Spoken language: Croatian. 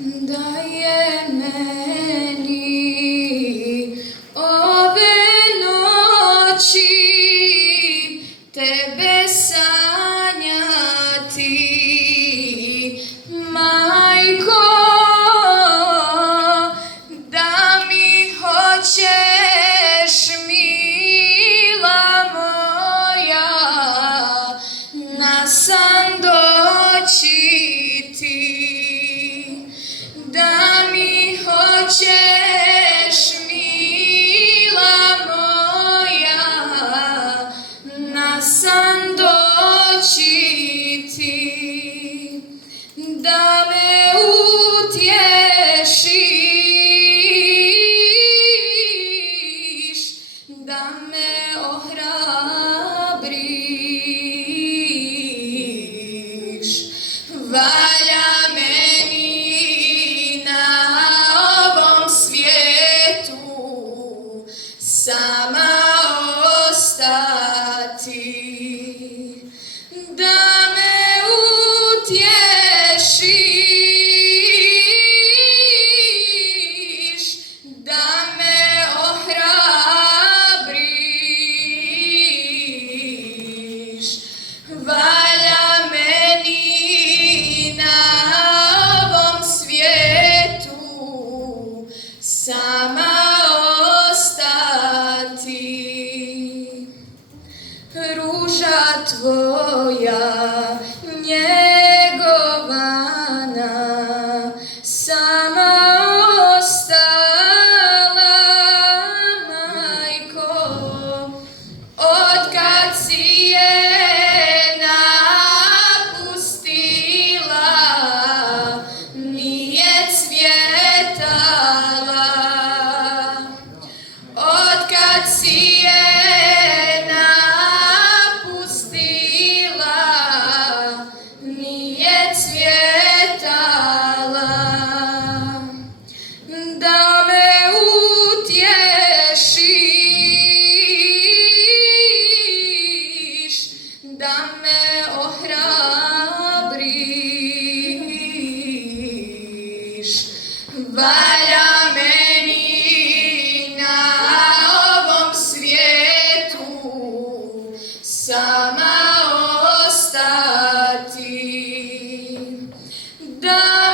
daje meni ove noći tebe sanjati, majko, da mi hoćeš, mila moja, na san doći ti, da mi hoćeš, mila moja, na san doći ti, da me utješiš, da me ohrabriš. Valja meni na ovom svijetu sama ostati, da me utješiš, da me ohrabriš. Valja meni na ovom svijetu sama ostati. Ruža tvoja njegovana sama ostala, majko, otkad si je napustila, nije cvjetala. Otkad si je napustila, nije cvjetala. Da me utješiš, da me ohrabriš. Valja meni na ovom svijetu sama ostati, da